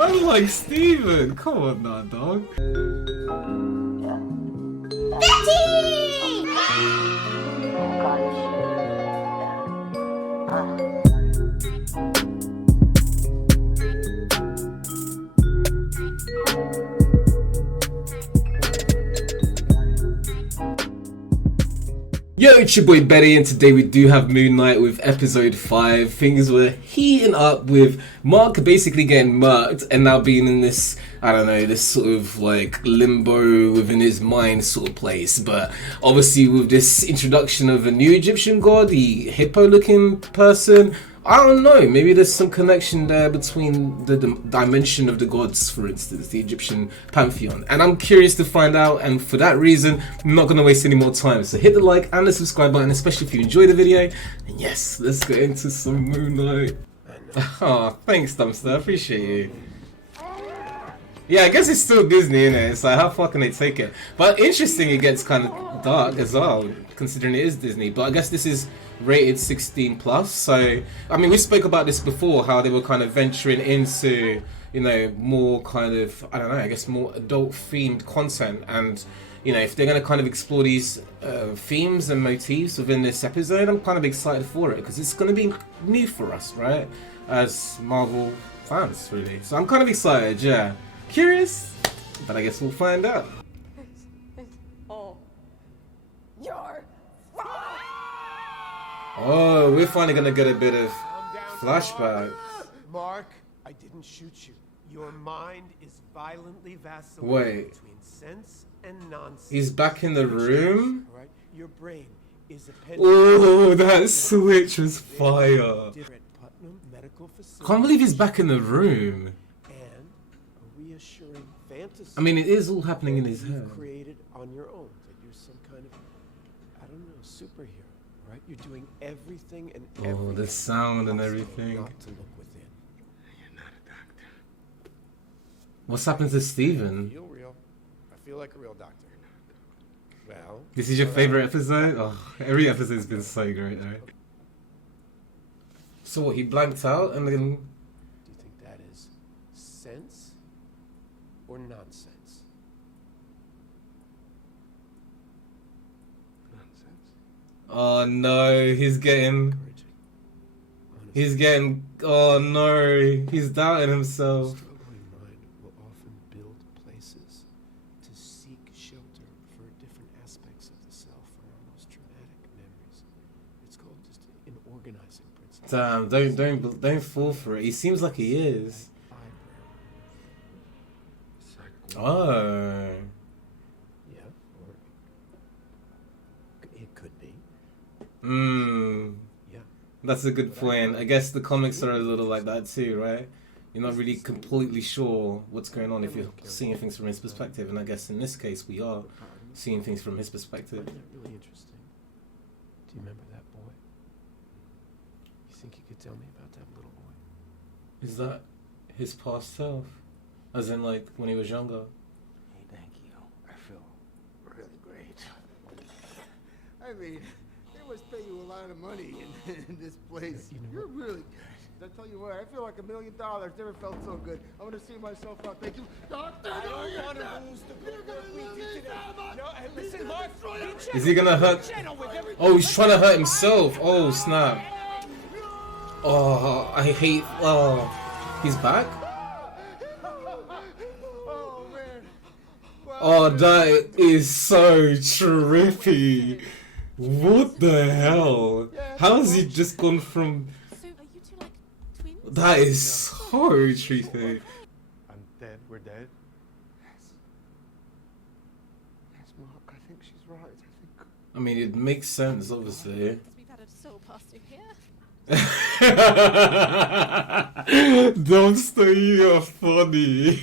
Man like Steven. Come on now, dog. Yo, it's your boy Betty, and today we do have Moon Knight with episode 5. Things were heating up with Mark basically getting murked and now being in this, I don't know, this sort of like limbo within his mind sort of place. But obviously with this introduction of a new Egyptian god, the hippo looking person, I don't know, maybe there's some connection there between the dimension of the gods, for instance, the Egyptian pantheon. And I'm curious to find out, and for that reason, I'm not going to waste any more time. So hit the like and the subscribe button, especially if you enjoyed the video. And yes, let's get into some Moon Knight. Oh, thanks, Dumpster, I appreciate you. Yeah, I guess it's still Disney, innit? It's like, how far can they take it? But interesting, it gets kind of dark as well, considering it is Disney. But I guess this is rated 16 plus. So, I mean, we spoke about this before, how they were kind of venturing into, you know, more kind of, I don't know, I guess more adult themed content. And, you know, if they're going to kind of explore these themes and motifs within this episode, I'm kind of excited for it because it's going to be new for us, right? As Marvel fans, really. So I'm kind of excited, yeah. Curious, but I guess we'll find out. Oh, you're Oh, we're finally gonna get a bit of flashback. Mark, I didn't shoot you. Your mind is violently vacillating Wait. between sense and nonsense. He's back in the room? Right? Your brain is a Oh, that switch was fire. Can't believe he's back in the room. And a reassuring fantasy. I mean, it is all happening in his head. Created on your own, that you're some kind of, I don't know, superhero. Right? You're doing everything and everything. Oh, the sound and everything. Not to look within. You're not a doctor. What's happened to I Steven? feel real. I feel like a real doctor. Well, This is your favorite episode? Oh, every episode's been so great, though. So what, he blanked out and then... do you think that is sense or nonsense? Nonsense. Oh no, he's getting... Oh no, he's doubting himself. Struggling mind will often build places to seek shelter for different aspects of the self or our most traumatic memories. It's called just an organizing principle. Damn, don't fall for it. He seems like he is. Oh. Yeah, or it could be. Yeah. That's a good point. I guess the comics are a little like that too, right? You're not really completely sure what's going on if you're seeing things from his perspective, and I guess in this case we are seeing things from his perspective. Isn't that really interesting? Do you remember that boy? You think you could tell me about that little boy? Is that his past self? As in, like, when he was younger? Hey, thank you. I feel really great. I mean, they must pay you a lot of money in this place. You know You're what? really good. I tell you what, I feel like $1 million. Never felt so good. I'm gonna see myself out. Thank you, doctor. I don't want to lose the good work we did today. No, hey, listen, Mark. Is he gonna hurt? Oh, he's trying to hurt himself. Oh, snap. Oh, I hate... Oh. He's back? Oh man. Oh, that is so trippy. What the hell? How has he just gone from... So are you two like twins? That is so trippy. I'm dead. We're dead. Yes. Yes, Mark. I think she's right. I think. I mean, it makes sense, obviously. Because we've had a soul passing here. Don't say you're funny.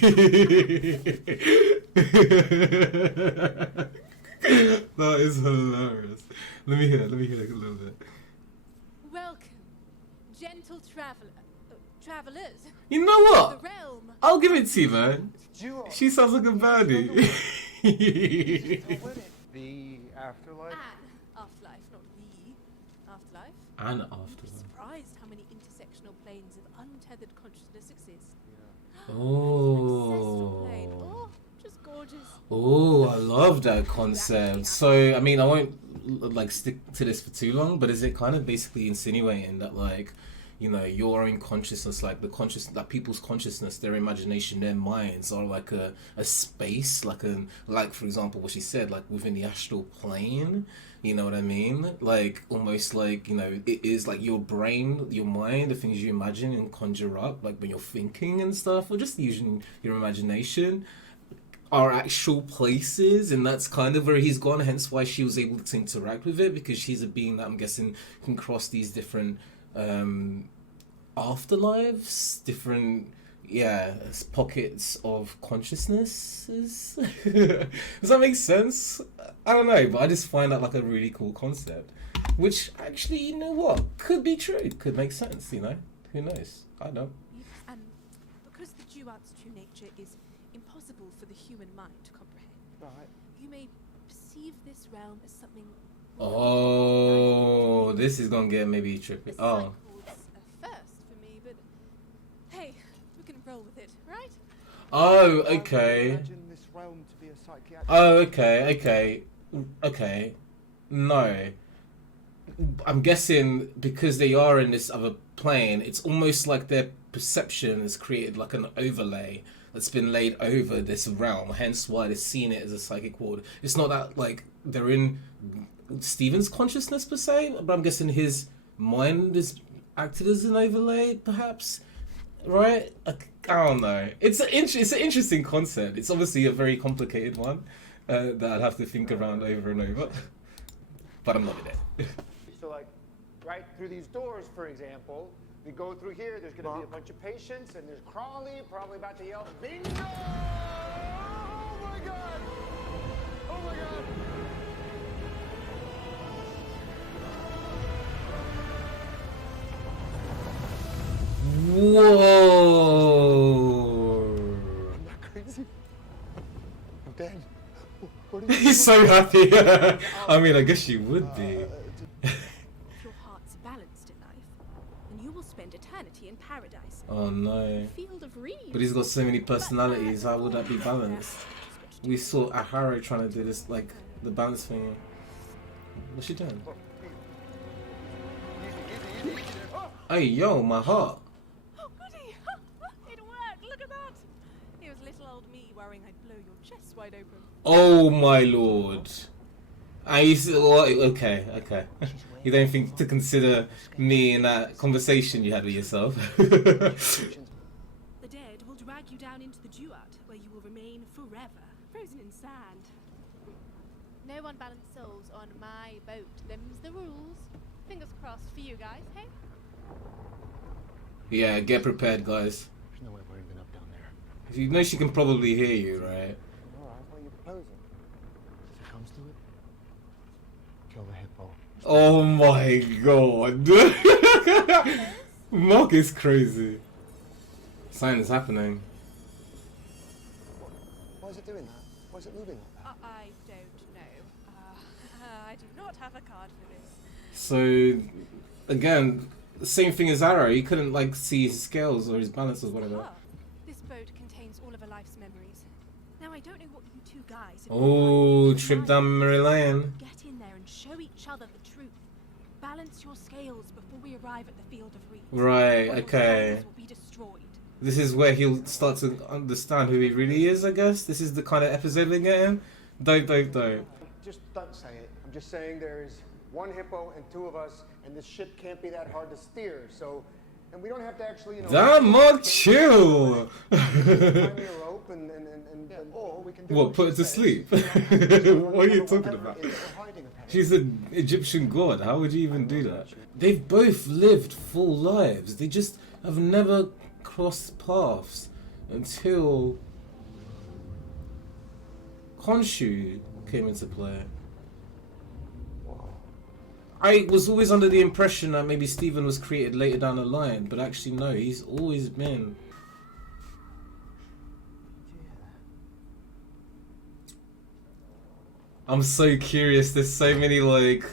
That is hilarious. Let me hear it a little bit. Welcome, gentle travelers. You know The what? realm. I'll give it to you, man. She sounds like a baddie. The afterlife. An afterlife, not the afterlife. And You'd be after. surprised how many intersectional planes of untethered consciousness exist. Oh. Ancestral plane. Oh, just gorgeous. Oh, I love that concept. So, I mean, I won't like stick to this for too long, but is it kind of basically insinuating that, like, you know, your own consciousness, like the conscious, like people's consciousness, their imagination, their minds are like a space, like for example, what she said, like within the astral plane, you know what I mean? Like almost like, you know, it is like your brain, your mind, the things you imagine and conjure up, like when you're thinking and stuff, or just using your imagination, are actual places, and that's kind of where he's gone, hence why she was able to interact with it, because she's a being that I'm guessing can cross these different afterlives, different pockets of consciousnesses. Does that make sense? I don't know, but I just find that like a really cool concept, which actually, you know what, could be true, could make sense, you know, who knows, I don't. And because the duat's true nature is impossible for the human mind to comprehend, Right. you may perceive this realm as something. Oh, this is gonna get maybe trippy. Oh. A first for me, but hey, we can roll with it, right? Oh, okay. Imagine this realm to be a psychiatric. Oh, okay. No. I'm guessing because they are in this other plane, it's almost like their perception has created like an overlay that's been laid over this realm, hence why they're seeing it as a psychic ward. It's not that like they're in Steven's consciousness per se, but I'm guessing his mind is acted as an overlay, perhaps, right? I don't know. It's an interesting concept. It's obviously a very complicated one that I'd have to think around over and over, but I'm loving it. So like right through these doors, for example, we go through here, there's gonna be a bunch of patients, and there's Crawley probably about to yell, bingo! Oh my god! Oh my god! Whoa! I'm not crazy. I'm dead. What are you He's so happy. I mean, I guess you would be. If your heart's balanced in life, then you will spend eternity in paradise. Oh no. The field of reeds. But he's got so many personalities, how would that be balanced? We saw Ahara trying to do this, like, the balance thing. What's she doing? Hey, yo, my heart. Oh, goody! It worked! Look at that! It was little old me worrying I'd blow your chest wide open. Oh my lord. I used to, okay. You don't think to consider me in that conversation you had with yourself? The dead will drag you down into the duat, where you will remain forever, frozen in sand. No unbalanced souls on my boat. Them's the rules. Fingers crossed for you guys, hey? Yeah, get prepared, guys. There's no way we're even up down there. You know she can probably hear you, right? Alright, what are you proposing? If it comes to it, kill the hippo. Oh my god. Mark is crazy. Something's happening. Why is it doing that? Why is it moving like that? I don't know. I do not have a card for this. So, again, the same thing as Arrow. He couldn't like see his scales or his balance or whatever. Ah, this boat contains all of a life's memories. Now I don't know what you two guys have Oh, been trip like, down memory lane. Get in there and show each other the truth. Balance your scales before we arrive at the field of reeds. Right, or your okay. souls will be destroyed. This is where he'll start to understand who he really is, I guess. This is the kind of episode we're getting. Don't. Just don't say it. I'm just saying there's one hippo and two of us, and this ship can't be that hard to steer, so... And we don't have to actually, you know... Damn, Mark, chill! Find me a rope and or we can do What, put her she to says. sleep? What are you talking about? We're hiding, apparently. She's an Egyptian god. How would you even do that? They've both lived full lives. They just have never crossed paths until Khonshu came into play. I was always under the impression that maybe Steven was created later down the line, but actually no, he's always been. I'm so curious, there's so many like,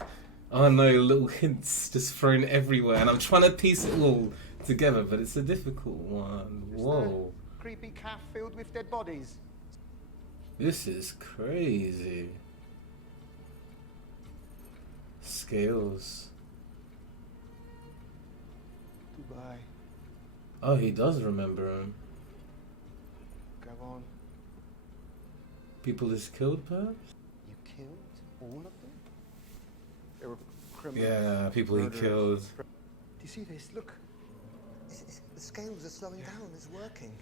oh no, little hints just thrown everywhere, and I'm trying to piece it all together, but it's a difficult one. Whoa. Creepy calf filled with dead bodies. This is crazy. Scales. Dubai. Oh, he does remember him. Gabon. People he's killed, perhaps? You killed all of them? They were criminals. Yeah, people he murderers. killed. Do you see this? Look. The scales are slowing down. It's working.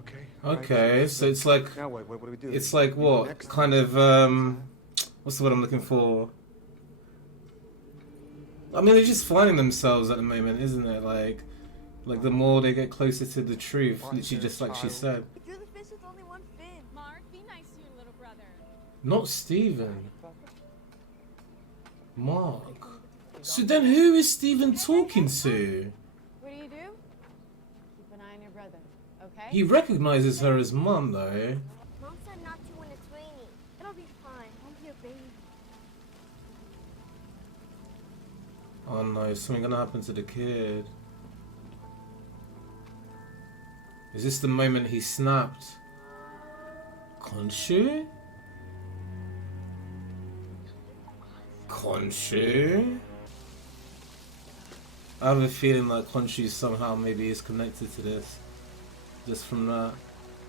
Okay. Okay, so it's like, Now what do we do? it's like what? Next. Kind of, what's the word I'm looking for? I mean, they're just finding themselves at the moment, isn't it? Like the more they get closer to the truth, literally just like she said. You're the fish with only one fin. Mark, be nice to your little brother. Not Stephen. Mark. So then who is Stephen talking to? What do? Keep an eye on your brother, okay? He recognizes her as mum, though. Mom said not to when it's raining. It'll be fine. Won't be a baby. Oh no, something gonna happen to the kid. Is this the moment he snapped? Khonshu? Khonshu? I have a feeling like Khonshu somehow maybe is connected to this. Just from that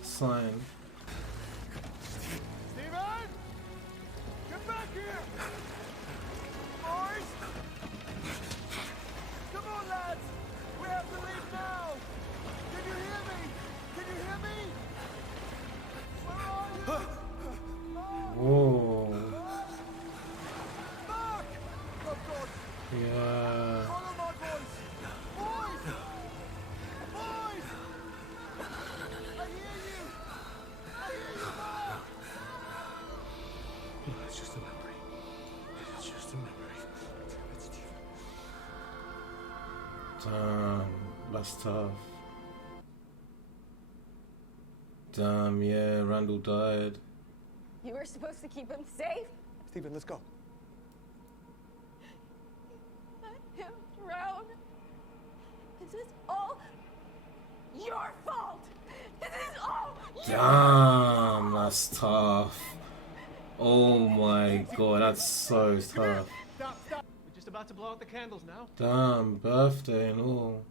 sign. Steven! Get back here! Boys! Come on, lads! We have to leave now! Can you hear me? Can you hear me? Where are you? Whoa. Mark! Oh, God! Yeah. Follow my voice! Boys! Boys! I hear you! I hear you, Mark! It's just a memory. It's just a memory. Damn it, Steven. Damn, that's tough. Damn, yeah, Randall died. You were supposed to keep him safe. Steven, let's go. Let him drown. This is all your fault. This is all your Damn, that's tough. Oh my god, that's so tough. Stop, stop. We're just about to blow out the candles now. Damn, birthday and all.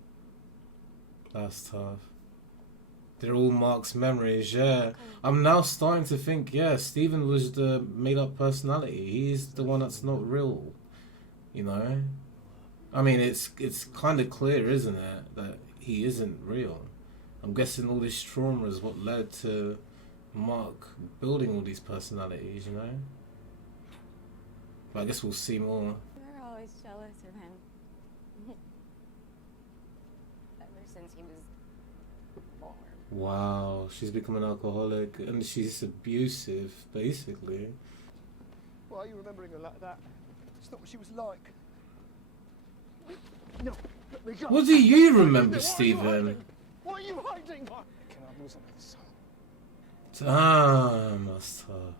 That's tough. They're all Mark's memories, yeah. I'm now starting to think, yeah, Stephen was the made-up personality. He's the one that's not real, you know? I mean, it's kind of clear, isn't it, that he isn't real. I'm guessing all this trauma is what led to Mark building all these personalities, you know? But I guess we'll see more. You're always jealous of him. Ever since he was born. Wow, she's become an alcoholic and she's abusive, basically. Why are you remembering her like that? It's not what she was like. No, let me go. What do you remember, What are you Stephen? hiding? What are you hiding? I cannot lose another son. Damn, that's tough.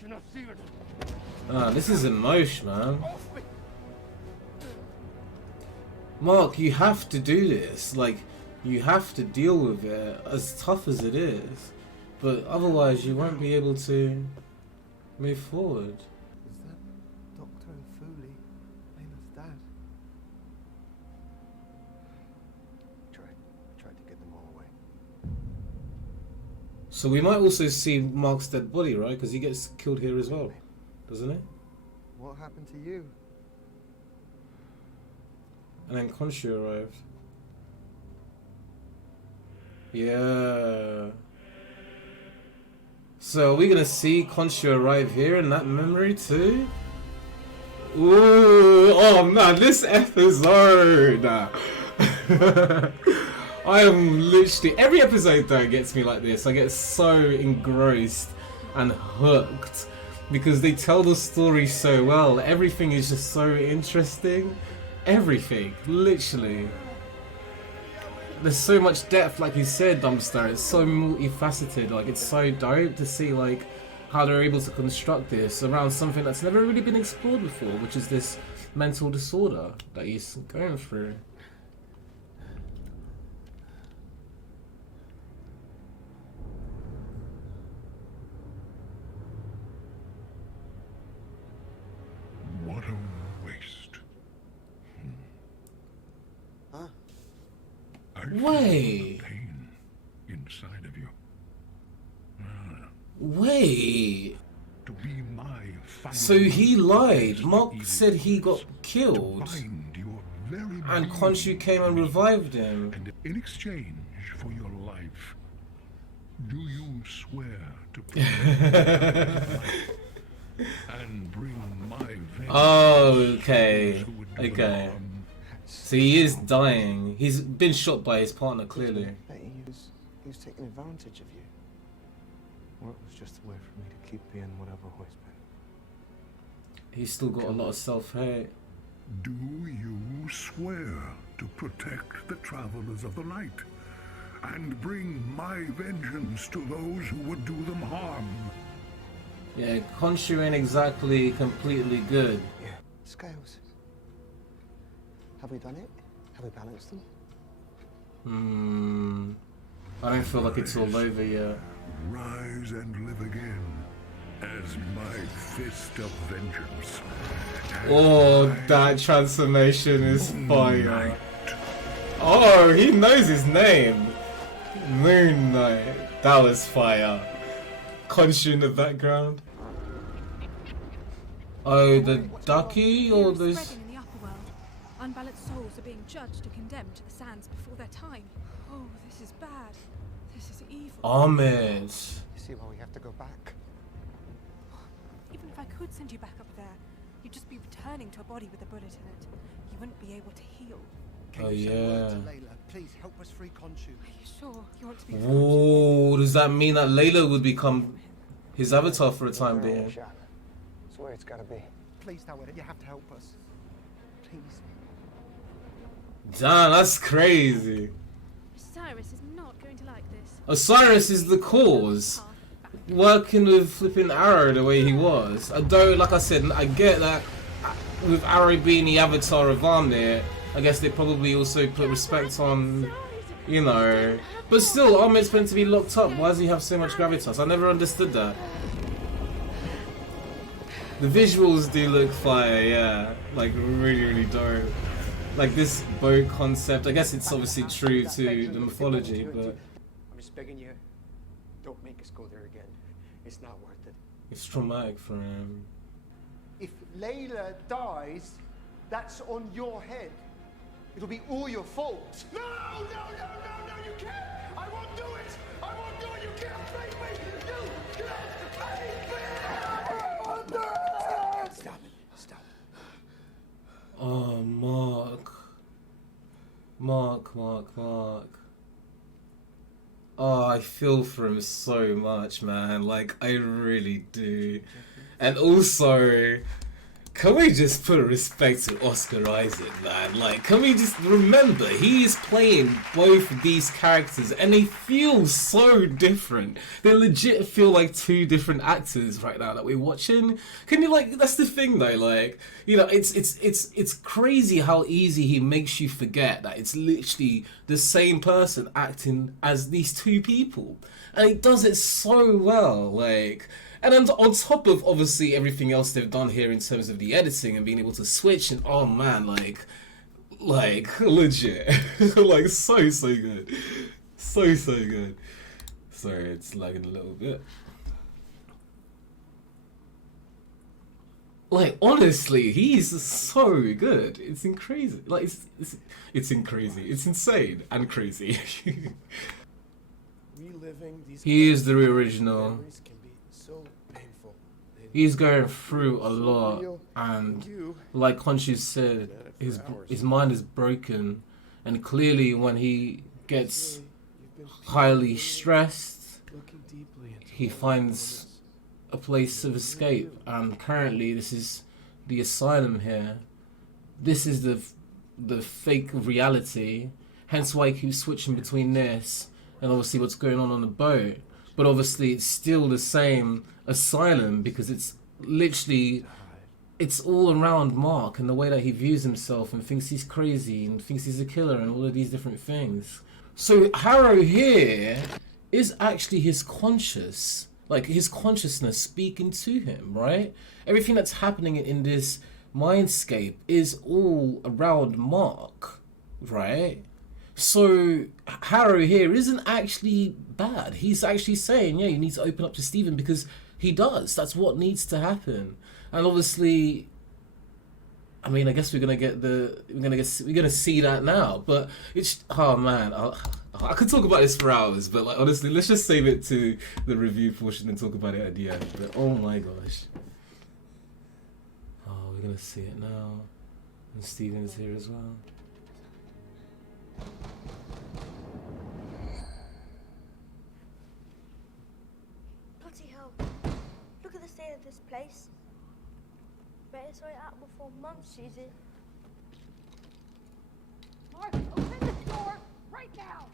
You're not Steven. Ah, this is emotion, man. Off me. Mark, you have to do this. Like, you have to deal with it, as tough as it is. But otherwise, you won't be able to move forward. Is that Doctor and Foley, Lana's dad? Tried to get them all away. So we might also see Mark's dead body, right? Because he gets killed here as well, doesn't he? What happened to you? And then Khonshu arrived. Yeah. So are we gonna see Khonshu arrive here in that memory too? Ooh, oh man, this episode! I am literally, every episode though gets me like this. I get so engrossed and hooked because they tell the story so well. Everything is just so interesting. Everything, literally. There's so much depth, like you said, Dumpster. It's so multifaceted. Like, it's so dope to see like how they're able to construct this around something that's never really been explored before, which is this mental disorder that he's going through. What a waste. Huh? I feel Wait. the pain inside of you. Wait. To be my final So he lied. Mark evil said he got to killed. bind your very And being Khonshu came and revived him. And in exchange for your life, do you swear to protect my life and bring my vengeance Oh, to okay. those who would do them Okay. harm? So he is dying. He's been shot by his partner, clearly. But he was taking advantage of you. Or it was just a way for me to keep being what I've always been. He's still got a lot of self-hate. Do you swear to protect the travelers of the light and bring my vengeance to those who would do them harm? Yeah, Khonshu ain't exactly completely good. Yeah. Scales. Have we done it? Have we balanced them? I don't feel like it's all over yet. Rise and live again as my fist of vengeance. Oh, that transformation is fire. Knight. Oh, he knows his name. Moon Knight. That was fire. Khonshu in the background. Oh, the ducky or Fear is this? spreading in the upper world. Unbalanced souls are being judged and condemned to the sands before their time. Oh, this is bad. This is evil. Ahmed. You see why we have to go back? Even if I could send you back up there, you'd just be returning to a body with a bullet in it. You wouldn't be able to heal. Oh you send word yeah. to Layla? Please help us free Khonshu. Are you sure you want to be Whoa, does that mean that Layla would become his avatar for a time We're only being? shot. That's where it's gotta be. Please, Howard, you have to help us. Please. Damn, that's crazy. Cyrus is not going to like this. Osiris is the cause. Working with flipping Arrow the way he was. Although, like I said, I get that with Arrow being the avatar of Amir, I guess they probably also put respect on, you know. But still, Ahmed's meant to be locked up. Why does he have so much gravitas? I never understood that. The visuals do look fire, yeah. Like, really, really dope. Like, this boat concept, I guess it's obviously true to the mythology, but I'm just begging you, don't make us go there again. It's not worth it. it's traumatic for him. If Layla dies, that's on your head. It'll be all your fault. No, you can't! I won't do it! I won't do it! You can't make me! You can't make me! I won't do it! Stop it. Stop it. Oh, Mark. Mark. Oh, I feel for him so much, man. Like, I really do. And also, can we just put a respect to Oscar Isaac, man? Like, can we just remember, he is playing both of these characters and they feel so different. They legit feel like two different actors right now that we're watching. Can you, like, that's the thing though, like, you know, it's crazy how easy he makes you forget that it's literally the same person acting as these two people. And he does it so well, like... And then on top of obviously everything else they've done here in terms of the editing and being able to switch and oh man, like legit, like so good, so good. Sorry, it's lagging a little bit. Like honestly, he's so good. It's crazy. Like it's crazy. It's insane and crazy. Reliving these He is the original. memories can be so painful. He's going through a lot, and You like Khonshu said, his mind is broken, and clearly when he gets you've been highly stressed, looking deeply into he finds a place of escape, and currently this is the asylum here. This is the fake reality, hence why he keeps switching between this and obviously what's going on the boat. But obviously it's still the same asylum because it's literally it's all around Mark and the way that he views himself and thinks he's crazy and thinks he's a killer and all of these different things. So Harrow here is actually his his consciousness speaking to him, right? Everything that's happening in this mindscape is all around Mark, right? So Harrow here isn't actually bad. He's actually saying, yeah, you need to open up to Stephen because he does. That's what needs to happen. And obviously, I mean, I guess we're gonna see that now. But it's, oh man, I could talk about this for hours. But like honestly, let's just save it to the review portion and talk about it at the end. But oh my gosh, oh, we're gonna see it now, and Stephen's here as well. Bloody hell. Look at the state of this place. Better sort it out before Mum sees it. Mark, open the door right now!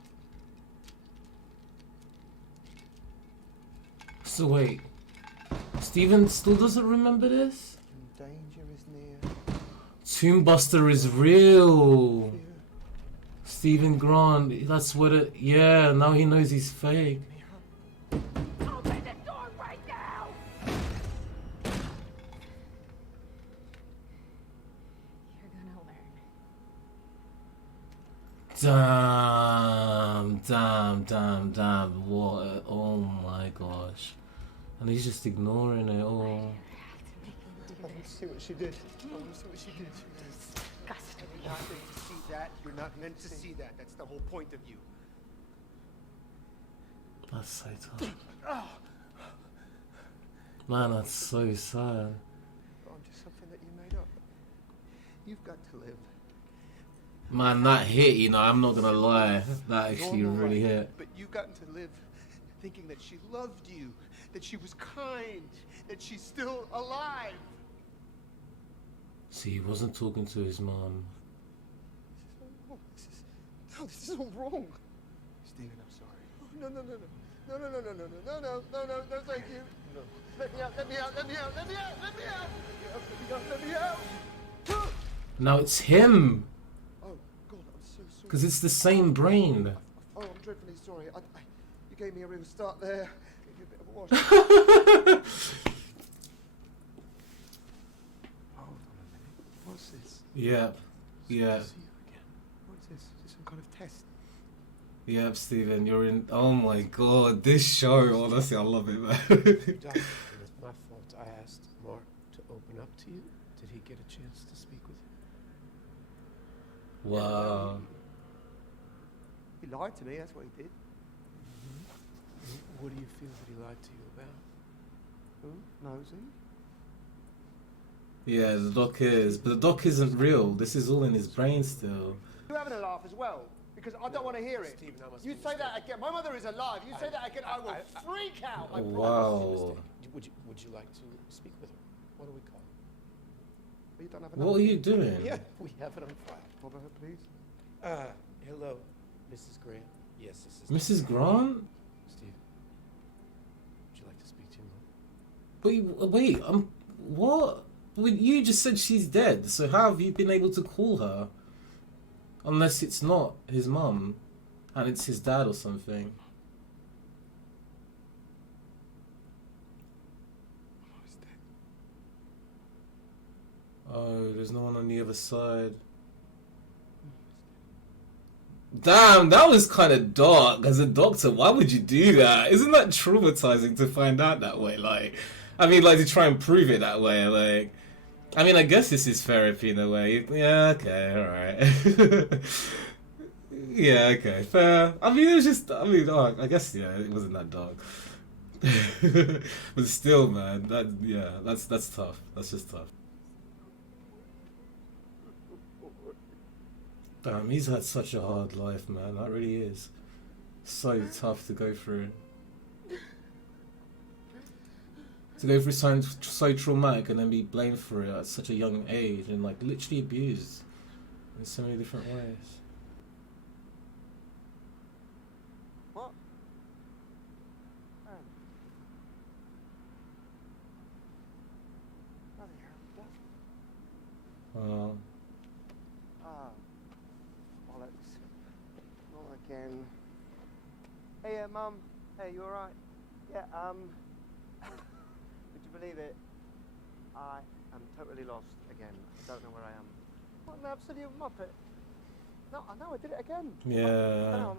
So wait, Stephen still doesn't remember this? Danger is near. Tombbuster is real. Stephen Grant, that's what it, yeah, now he knows he's fake. Open the door right now! You're gonna learn. Damn, what, oh my gosh. And he's just ignoring it all. I want to see what she did. I want to see what she did. You're not meant to see that. You're not meant to see that. That's the whole point of you. That's so tough. Man, that's so sad. I'm just something that you made up. You've got to live. Man, that hit, you know, I'm not gonna lie. That actually Normal really life, hit. But you've gotten to live thinking that she loved you, that she was kind, that she's still alive. See, he wasn't talking to his mom. This is all wrong. Stephen, I'm sorry. No, thank you. No. Let me out. Let me out. Now it's him! Oh, God, I'm so sorry. Because it's the same brain. Oh, I'm dreadfully sorry. You gave me a real start there. Gave you a bit of a wash. Hold on a minute. What's this? Yep. Yeah. See you again. What's this? Is this some kind of test? Yep, Stephen, you're in. Oh my god, this show, honestly, I love it, man. It was my fault. I asked Mark to open up to you. Did he get a chance to speak with you? Wow. He lied to me, that's what he did. What do you feel that he lied to you about? Who? Nosy? Yeah, the doc is. But the doc isn't real. This is all in his brain still. You're having a laugh as well, because I don't want to hear it. Stephen, I must You be say that mistaken. again. My mother is alive. You say that again, I will freak out. I promise. Wow. Would you like to speak with her? What do we call her? You don't have What are you doing? Yeah, we have it on file. Bother her, please. Hello, Mrs. Grant. Yes, this is Mrs. Grant? Steve. Would you like to speak to your mom? Wait, what? Well, you just said she's dead, so how have you been able to call her? Unless it's not his mum, and it's his dad or something. Oh, there's no one on the other side. Damn, that was kind of dark. As a doctor, why would you do that? Isn't that traumatizing to find out that way? Like, I mean, like, to try and prove it that way. Like, I mean, I guess this is therapy in a way. Yeah, okay, alright. Yeah, okay, fair. I mean, it was just, I guess, yeah, it wasn't that dark. But still, man, that's tough. That's just tough. Damn, he's had such a hard life, man. That really is. So tough to go through. To go through something so traumatic and then be blamed for it at such a young age and like literally abused in so many different ways. What? Bloody hell. What? again. Hey, Mum. Hey, you alright? Yeah, would you believe it? I am totally lost again. I don't know where I am. What an absolute muppet. No, I know, I did it again. Yeah.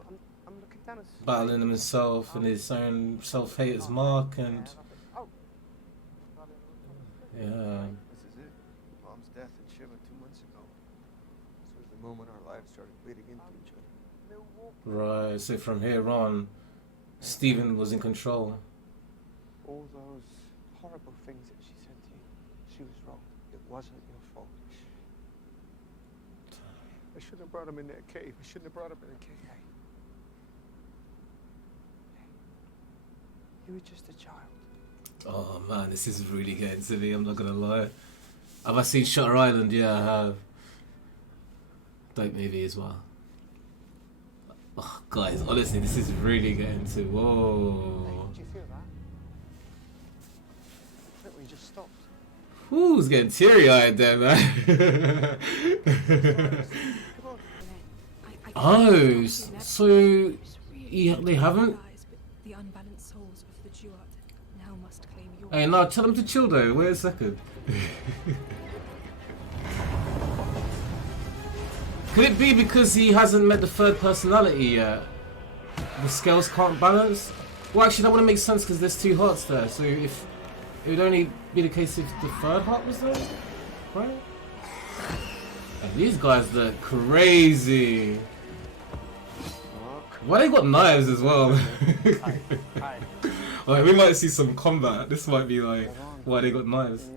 I'm looking down at... Battling himself and his own self-haters Mark and... Oh. Yeah. This is it. Mom's death in Shiva 2 months ago. This was the moment our lives started bleeding into each other. Right, so from here on, Stephen was in control. All those horrible things that she said to you, she was wrong. It wasn't your fault. I shouldn't have brought him in that cave. I shouldn't have brought him in a cave. Hey. You were just a child. Oh man, this is really getting to me, I'm not gonna lie. Have I seen Shutter Island? Yeah, I have. Dope movie as well. Oh, guys, honestly, this is really getting to... Whoa. Did you feel that? Look, we just stopped. Who's it's getting teary-eyed there, man. Oh, so they haven't... The unbalanced souls of the duat now must claim your... Hey, no, tell them to chill though, wait a second. Could it be because he hasn't met the third personality yet? The scales can't balance? Well, actually, that wouldn't make sense because there's 2 hearts there. So if it would only be the case if the third heart was there, right? And these guys look crazy. Why they got knives as well? Like, we might see some combat. This might be like why they got knives.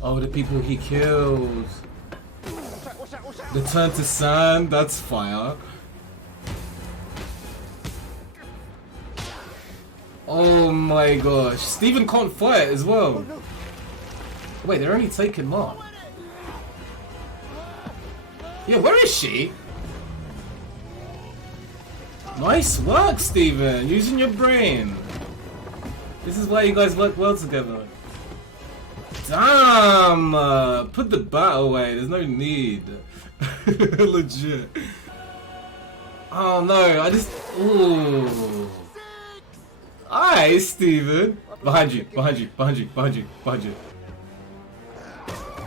Oh, the people he killed. The turn to sand, that's fire. Oh my gosh. Stephen can't fight as well. Wait, they're only taking Mark. Yeah, where is she? Nice work, Stephen. Using your brain. This is why you guys work well together. Damn! Put the bat away. There's no need. Legit. Oh no, I just... Ooh. Alright, Stephen. Behind you, behind you, behind you, behind you, behind you.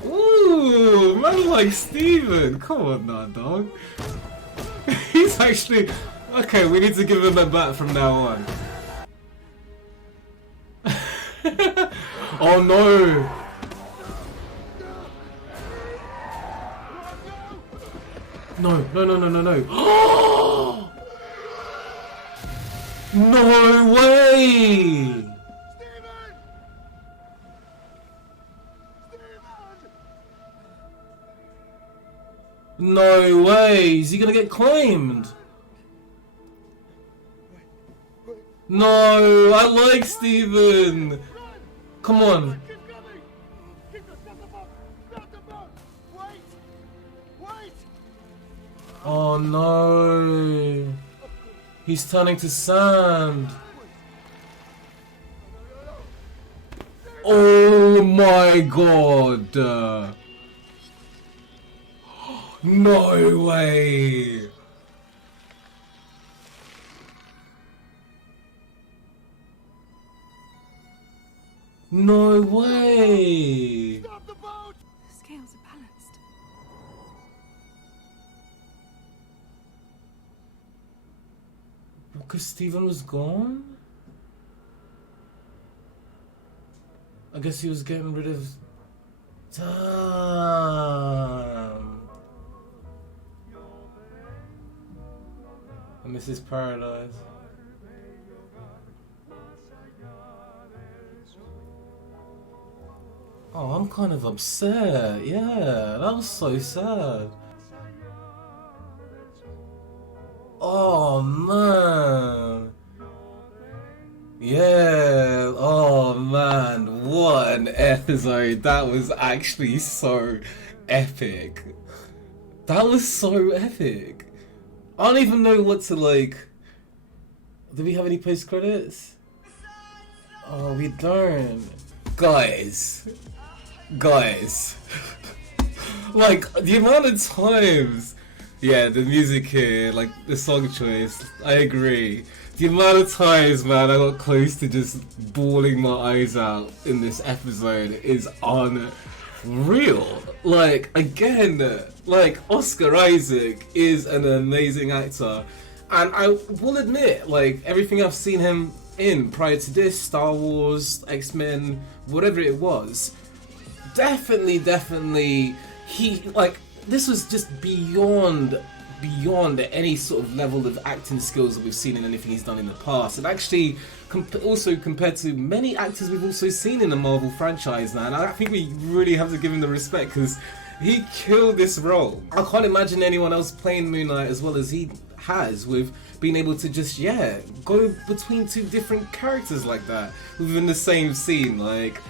Ooh, man like Stephen. Come on now, dog. He's actually... Okay, we need to give him a bat from now on. Oh no! No, no, no, no, no, no. No way! No way! Is he gonna get claimed? No, I like Stephen. Come on. Oh no. He's turning to sand. Oh my god. No way. No way! The scales are balanced. Because Stephen was gone? I guess he was getting rid of... Damn! And this is Paradise. Oh, I'm kind of upset. Yeah, that was so sad. Oh, man. Yeah, oh, man. What an episode. That was actually so epic. That was so epic. I don't even know what to, like... Do we have any post-credits? Oh, we don't. Guys, like, the amount of times Yeah, the music here, like the song choice, I agree. The amount of times, man, I got close to just bawling my eyes out in this episode is unreal. Like, again, like, Oscar Isaac is an amazing actor. And I will admit, like, everything I've seen him in prior to this, Star Wars, X-Men, whatever it was, definitely, he, like, this was just beyond any sort of level of acting skills that we've seen in anything he's done in the past. And actually, also compared to many actors we've also seen in the Marvel franchise now, and I think we really have to give him the respect because he killed this role. I can't imagine anyone else playing Moon Knight as well as he has, with being able to just, yeah, go between two different characters like that within the same scene, like,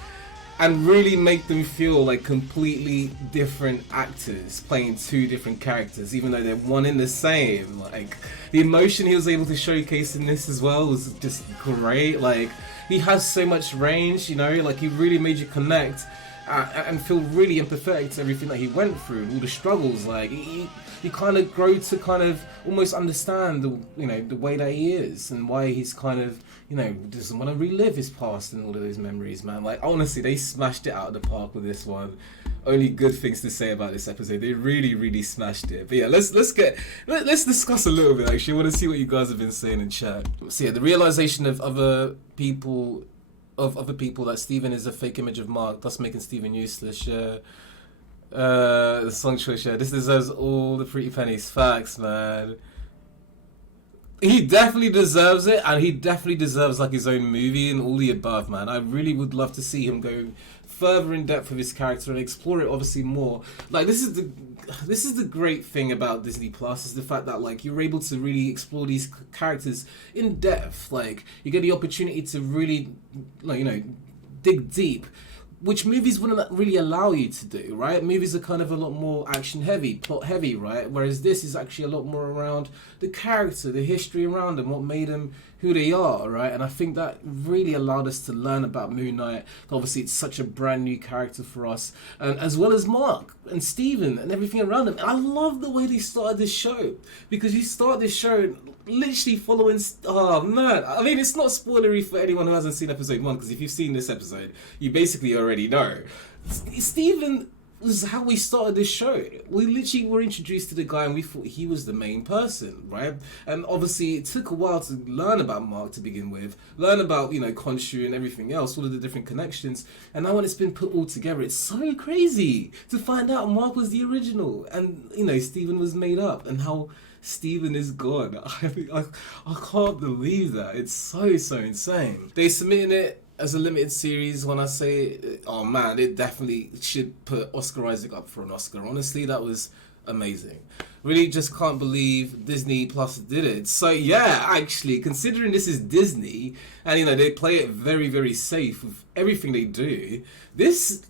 and really make them feel like completely different actors playing two different characters, even though they're one and the same. Like, the emotion he was able to showcase in this as well was just great. Like, he has so much range, you know, like, he really made you connect and feel really empathetic to everything that he went through and all the struggles. Like, you kind of grow to kind of almost understand the, you know, the way that he is and why he's kind of, you know, doesn't want to relive his past and all of those memories, man. Like, honestly, they smashed it out of the park with this one. Only good things to say about this episode. They really smashed it. But yeah, let's discuss a little bit. Actually, I want to see what you guys have been saying in chat. So yeah, the realization of other people that Stephen is a fake image of Mark, thus making Stephen useless. Yeah. The song choice. Yeah, this deserves all the pretty pennies. Facts, man. He definitely deserves it, and he definitely deserves like his own movie and all the above, man. I really would love to see him go further in depth with his character and explore it obviously more. Like, this is the great thing about Disney Plus, is the fact that, like, you're able to really explore these characters in depth. Like, you get the opportunity to really, like, you know, dig deep, which movies wouldn't really allow you to do, right? Movies are kind of a lot more action heavy, plot heavy, right? Whereas this is actually a lot more around the character, the history around them, what made them who they are, right? And I think that really allowed us to learn about Moon Knight. Obviously, it's such a brand new character for us, and as well as Mark and Steven and everything around him. And I love the way they started this show, because you start this show literally following, oh man, I mean, it's not spoilery for anyone who hasn't seen episode 1, because if you've seen this episode, you basically already know. Steven was how we started this show. We literally were introduced to the guy and we thought he was the main person, right? And obviously it took a while to learn about Mark to begin with, learn about, you know, Khonshu and everything else, all of the different connections. And now when it's been put all together, it's so crazy to find out Mark was the original and, you know, Steven was made up, and how Steven is gone. I can't believe that. It's so insane. They submitted it as a limited series. When I say, oh man, it definitely should put Oscar Isaac up for an Oscar. Honestly, that was amazing. Really just can't believe Disney Plus did it. So yeah, actually, considering this is Disney, and you know, they play it very safe with everything they do, this,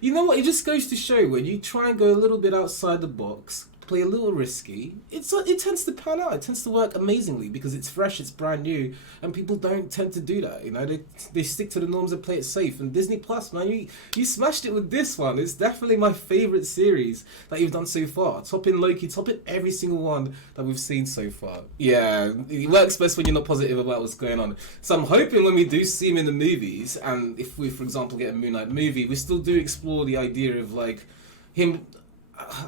you know what, it just goes to show when you try and go a little bit outside the box, play a little risky, it tends to pan out. It tends to work amazingly because it's fresh, it's brand new, and people don't tend to do that. You know, they stick to the norms and play it safe. And Disney Plus, man, you smashed it with this one. It's definitely my favorite series that you've done so far. Topping Loki, topping every single one that we've seen so far. Yeah, it works best when you're not positive about what's going on. So I'm hoping when we do see him in the movies, and if we, for example, get a Moon Knight movie, we still do explore the idea of like him.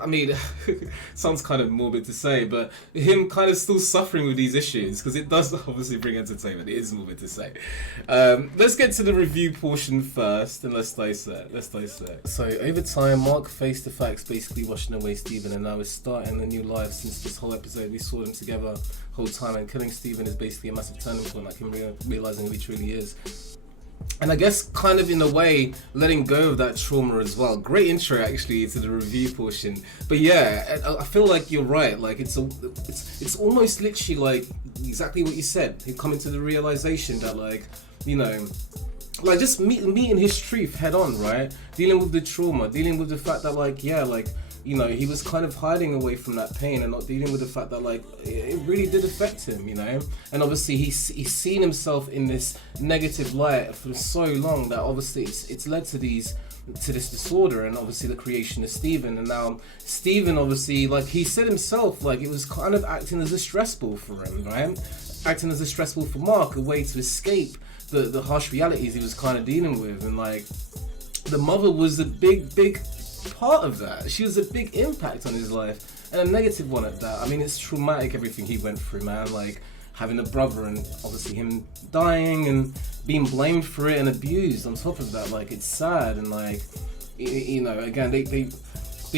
I mean, sounds kind of morbid to say, but him kind of still suffering with these issues, because it does obviously bring entertainment. It is morbid to say. Let's get to the review portion first, and let's dissect. So, over time, Mark faced the facts, basically washing away Steven, and now is starting a new life. Since this whole episode, we saw them together the whole time, and killing Steven is basically a massive turning point, like him realizing who he truly is. And I guess kind of in a way letting go of that trauma as well. Great intro actually to the review portion. But yeah, I feel like you're right. Like it's almost literally like exactly what you said. He coming to the realization that, like, you know, like just meeting his truth head on, right? Dealing with the trauma, dealing with the fact that, like, yeah, like, you know, he was kind of hiding away from that pain and not dealing with the fact that, like, it really did affect him, you know? And obviously he's seen himself in this negative light for so long that obviously it's led to these to this disorder, and obviously the creation of Steven. And now Steven, obviously, like he said himself, like it was kind of acting as a stress ball for him, right? Acting as a stress ball for Mark, a way to escape the harsh realities he was kind of dealing with. And like the mother was a big part of that. She was a big impact on his life, and a negative one at that. I mean, it's traumatic, everything he went through, man. Like having a brother and obviously him dying and being blamed for it and abused on top of that. Like, it's sad. And like, you know, again, they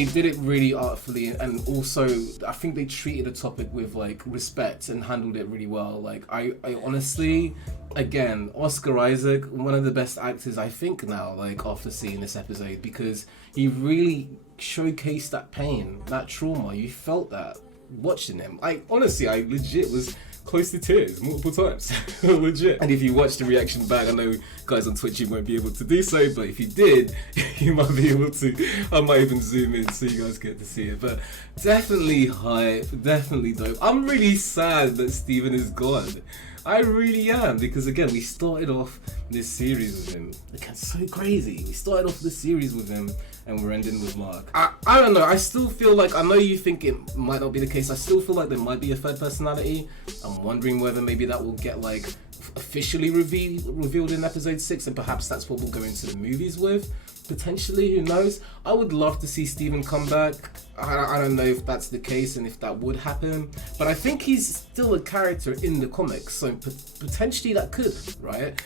did it really artfully, and also I think they treated the topic with like respect and handled it really well. Like I honestly, again, Oscar Isaac, one of the best actors I think now, like after seeing this episode, because he really showcased that pain, that trauma. You felt that watching him. Honestly, I legit was close to tears multiple times. Legit. And if you watch the reaction back, I know guys on Twitch, you won't be able to do so, but if you did, you might be able to. I might even zoom in so you guys get to see it. But definitely hype, definitely dope. I'm really sad that Steven is gone. I really am, because again, we started off this series with him. Again, so crazy. We started off this series with him, and we're ending with Mark. I don't know, I still feel like, I know you think it might not be the case, I still feel like there might be a third personality. I'm wondering whether maybe that will get like officially revealed in episode 6, and perhaps that's what we'll go into the movies with. Potentially, who knows? I would love to see Steven come back. I don't know if that's the case and if that would happen, but I think he's still a character in the comics, so potentially that could, right?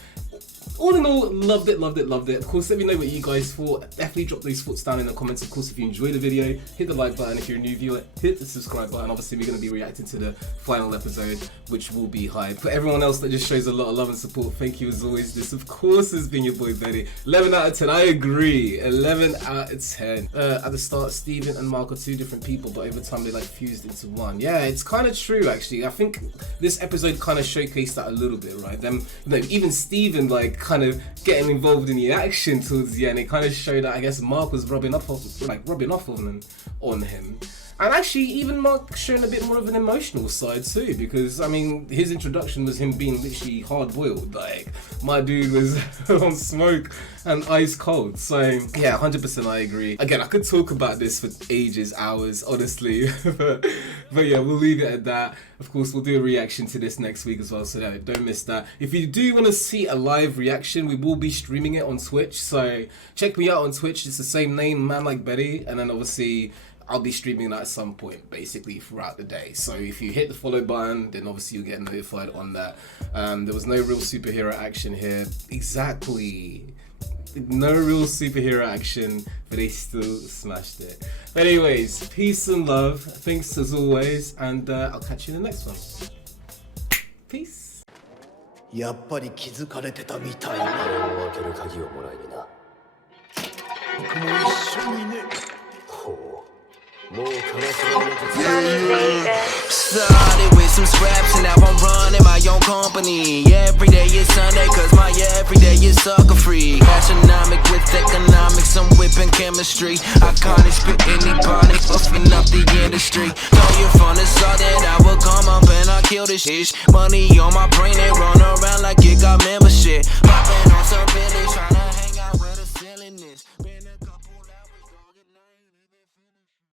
All in all, loved it. Of course, let me know what you guys thought. Definitely drop those thoughts down in the comments. Of course, if you enjoyed the video, hit the like button. If you're a new viewer, hit the subscribe button. Obviously, we're going to be reacting to the final episode, which will be hype. For everyone else that just shows a lot of love and support, thank you as always. This, of course, has been your boy Betty. 11 out of 10, I agree. 11 out of 10. At the start, Steven and Mark are two different people, but over time, they like fused into one. Yeah, it's kind of true, actually. I think this episode kind of showcased that a little bit, right? Them, you know, even Steven, like, kind of getting involved in the action towards the end. It kind of showed that I guess Mark was rubbing off on him. And actually, even Mark showing a bit more of an emotional side too, because I mean, his introduction was him being literally hard-boiled. Like, my dude was on smoke and ice cold. So yeah, 100% I agree. Again, I could talk about this for ages, hours, honestly. but yeah, we'll leave it at that. Of course, we'll do a reaction to this next week as well, so yeah, don't miss that. If you do want to see a live reaction, we will be streaming it on Twitch. So check me out on Twitch. It's the same name, Man Like Betty, and then obviously I'll be streaming that at some point, basically throughout the day. So if you hit the follow button, then obviously you'll get notified on that. There was no real superhero action here. Exactly. No real superhero action, but they still smashed it. But anyways, peace and love. Thanks as always, and I'll catch you in the next one. Peace. やっぱり気づかれてたみたいな。開ける鍵をもらいにな。僕も一緒にね。ほう。Started with some scraps and now I'm running my own company. Every day is Sunday cause my everyday is sucker free. Astronomic with economics, I'm whipping chemistry. Iconic, spit anybody, buffing up the industry. Know you from the south that I will come up and I kill this shit. Money on my brain and run around like it got membership. Popping on some Billy,